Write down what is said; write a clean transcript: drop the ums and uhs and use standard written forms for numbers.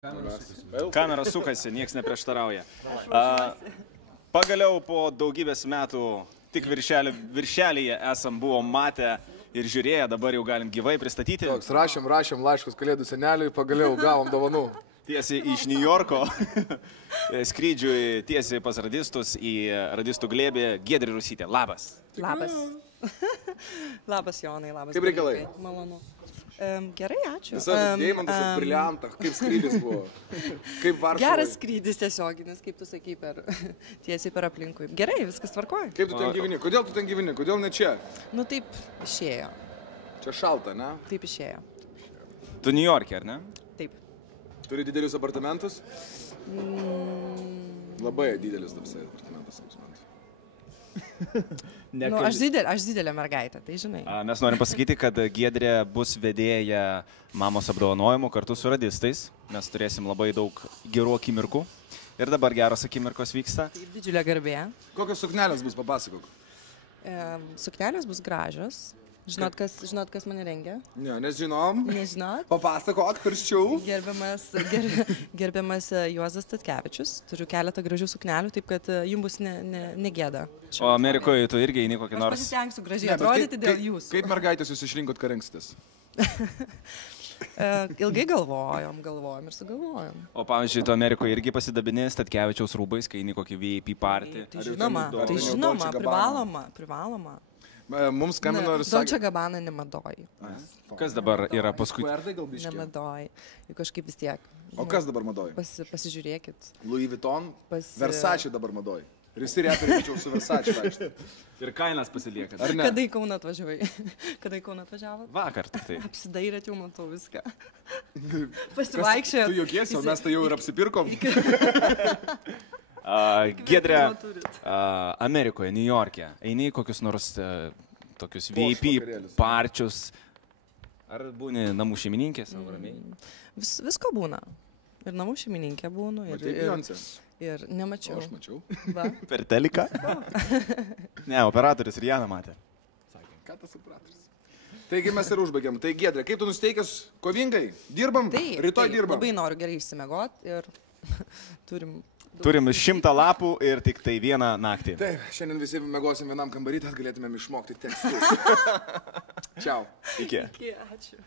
Kamera sukasi, nieks neprieštarauja. Pagaliau po daugybės metų tik viršelyje buvom matę ir žiūrėję, dabar jau galim gyvai pristatyti. Toks, rašėm laiškus Kalėdų seneliui, pagaliau gavom dovanų. Tiesiai iš New Yorko, skrydžiui tiesiai pas radistus į radistų glėbį. Giedrė Rusytė, labas. Labas. Labas, Jonai, labas. Kaip reikalai? Malonu. Gerai, ačiū. Visas deimantas ir briliantas, kaip skrydis buvo. Kaip Varšuvai. Geras skrydis tiesioginis, kaip tu sakai, tiesiai per aplinkui. Gerai, viskas tvarkoja. Kaip tu ten gyveni? Kodėl tu ten gyveni? Kodėl ne čia? Nu taip išėjo. Čia šalta, ne? Taip išėjo. Tu New York'e, ar ne? Taip. Turi didelius apartamentus? Labai didelis tapsai apartamentas. Nu, aš didelė mergaitė, tai žinai. Mes norim pasakyti, kad Giedrė bus vedėja mamos apdovanojimų kartu su radistais. Mes turėsim labai daug gerų akimirkų. Ir dabar geros akimirkos vyksta. Taip, didžiulė garbė. Kokios suknelės bus, papasakok? Suknelės bus gražios. Žinot, kas mane rengia? Ne, nežinom. Nežinot? Papasakok, pirščiau. Gerbiamas Juozas Statkevičius. Turiu keletą gražių suknelių, taip kad jums bus negėda. O Amerikoje tu irgi eini kokį nors... Aš pasistengsiu gražiai atrodyti dėl jūsų. Kaip mergaitės jūs išrinkot, ką rengsitės? Ilgai galvojom ir sugalvojom. O pavyzdžiui, tu Amerikoje irgi pasidabini Statkevičiaus rūbais, kai eini kokį VIP party. Tai žinoma, privaloma. Mums skambino ir sakė... Dolce Gabbana nemadoji. Kas dabar yra paskui? Nemadoji. Juk kažkaip vis tiek. O kas dabar madoji? Pasižiūrėkit. Louis Vuitton? Versace dabar madoji. Ir visi reperiai su Versace vaikštai. Ir kainas pasilieka. Ar ne? Kada į Kauną atvažiavai? Kada į Kauną atvažiavot? Vakar tik tai. Apsidairėt, jau matau viską. Pasivaikščiojot. Tu juokiesi, o mes tai jau ir apsipirkom. Giedrė, Amerikoje, New York'e, eini kokius nors tokius VIP parčius, ar būni namų šeimininkės? Visko būna. Ir namų šeimininkė būnu. Ir nemačiau. Aš mačiau. Per teliką? Ne, operatorius ir Jana matė. Sakė, ką tas operatorius? Taigi mes ir užbaigiam. Tai Giedrė, kaip tu nusteikęs kovingai? Dirbam? Rytoj dirbam. Labai noriu gerai išsimiegot ir Turim 100 lapų ir tik tai vieną naktį. Taip, šiandien visi miegosim vienam kambarį, tad galėtumėm išmokti tekstus. Čiau. Iki. Ačiū.